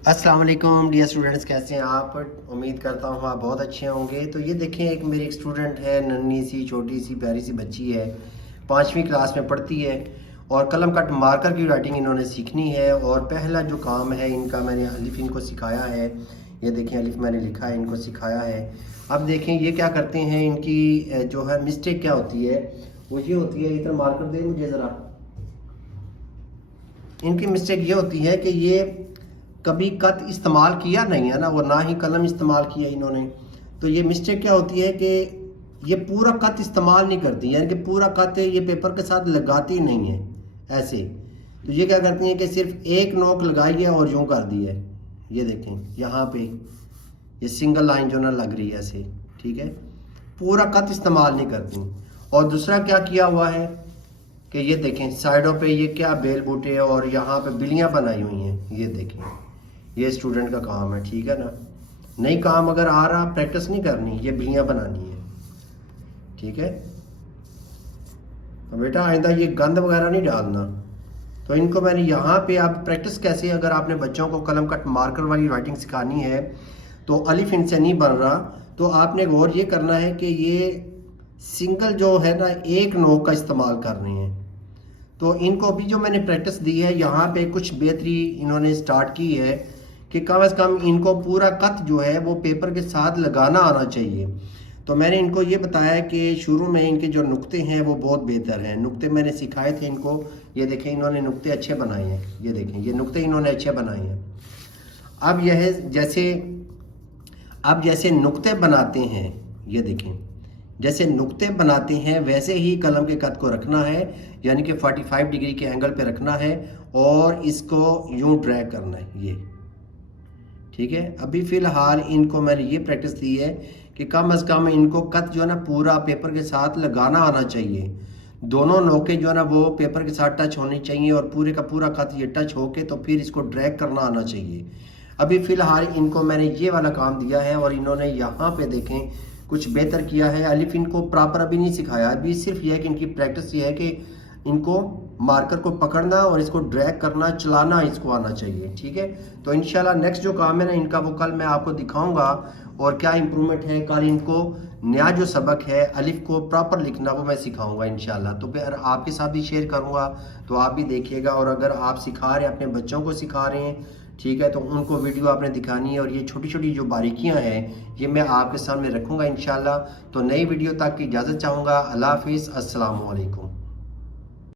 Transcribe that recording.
अस्सलाम वालेकुम dear students, कैसे हैं आप। उम्मीद करता हूँ आप बहुत अच्छे होंगे। तो ये देखें, एक मेरी एक स्टूडेंट है, नन्ही सी छोटी सी प्यारी सी बच्ची है, 5वीं क्लास में पढ़ती है और कलम कट मार्कर की राइटिंग इन्होंने सीखनी है। और पहला जो काम है इनका, मैंने अलिफ इनको सिखाया है। ये देखें, अलिफ मैंने लिखा है, इनको सिखाया है। अब देखें ये क्या करते हैं, इनकी जो है मिस्टेक क्या होती है, वो ये होती है, इधर मार्कर दे मुझे ज़रा। इनकी मिस्टेक ये होती है कि ये कभी कत इस्तेमाल किया नहीं है ना, और ना ही कलम इस्तेमाल किया इन्होंने। तो ये मिस्टेक क्या होती है कि ये पूरा कत इस्तेमाल नहीं करती, यानी कि पूरा कत ये पेपर के साथ लगाती नहीं है ऐसे। तो ये क्या करती हैं कि सिर्फ एक नोक लगाई है और यूँ कर दी है। ये देखें यहाँ पे ये सिंगल लाइन जो ना लग रही है ऐसे, ठीक है, पूरा कत इस्तेमाल नहीं करती। और दूसरा क्या किया हुआ है कि ये देखें साइडों पे ये क्या बेल बूटे और यहाँ पे बिल्लियाँ बनाई हुई हैं। ये देखें, ये स्टूडेंट का काम है, ठीक है ना। नई काम अगर आ रहा, प्रैक्टिस नहीं करनी, ये बिल्लियाँ बनानी है, ठीक है। तो बेटा आइंदा ये गंद वगैरह नहीं डालना। तो इनको मैंने यहाँ पे, आप प्रैक्टिस कैसे, अगर आपने बच्चों को कलम कट मार्कर वाली राइटिंग सिखानी है तो अलिफ इनसे नहीं बन रहा, तो आपने गौर ये करना है कि ये सिंगल जो है ना एक नोक का इस्तेमाल करने हैं। तो इनको अभी जो मैंने प्रैक्टिस दी है, यहाँ पे कुछ बेहतरी इन्होंने स्टार्ट की है कि कम से कम इनको पूरा कत जो है वो पेपर के साथ लगाना आना चाहिए। तो मैंने इनको ये बताया है कि शुरू में इनके जो नुक्ते हैं वो बहुत बेहतर हैं। नुक्ते मैंने सिखाए थे इनको, ये देखें इन्होंने नुक्ते अच्छे बनाए हैं। ये देखें ये नुक्ते इन्होंने अच्छे बनाए हैं। अब यह जैसे नुक्ते बनाते हैं, ये देखें जैसे नुक्ते बनाते हैं वैसे ही कलम के कद को रखना है, यानी कि 45 डिग्री के एंगल पे रखना है और इसको यूं ड्रैग करना है, ये ठीक है। अभी फ़िलहाल इनको मैंने ये प्रैक्टिस दी है कि कम से कम इनको कत जो है ना पूरा पेपर के साथ लगाना आना चाहिए। दोनों नोके जो है ना वो पेपर के साथ टच होनी चाहिए और पूरे का पूरा कत ये टच होके तो फिर इसको ड्रैग करना आना चाहिए। अभी फ़िलहाल इनको मैंने ये वाला काम दिया है और इन्होंने यहाँ पे देखें कुछ बेहतर किया है। अलिफ इनको प्रॉपर अभी नहीं सिखाया, अभी सिर्फ ये है कि इनकी प्रैक्टिस ये है कि इनको मार्कर को पकड़ना और इसको ड्रैग करना, चलाना इसको आना चाहिए, ठीक है। तो इंशाल्लाह नेक्स्ट जो काम है ना इनका, वो कल मैं आपको दिखाऊंगा और क्या इम्प्रूवमेंट है। कल इनको नया जो सबक है अलिफ को प्रॉपर लिखना वो मैं सिखाऊंगा इंशाल्लाह। तो फिर आपके साथ भी शेयर करूंगा, तो आप भी देखिएगा। और अगर आप सिखा रहे हैं, अपने बच्चों को सिखा रहे हैं, ठीक है, तो उनको वीडियो आपने दिखानी है और ये छोटी छोटी जो बारीकियां हैं ये मैं आपके सामने रखूंगा इंशाल्लाह। तो नई वीडियो तक की इजाज़त चाहूँगा। अल्लाह हाफिज़, अस्सलाम वालेकुम।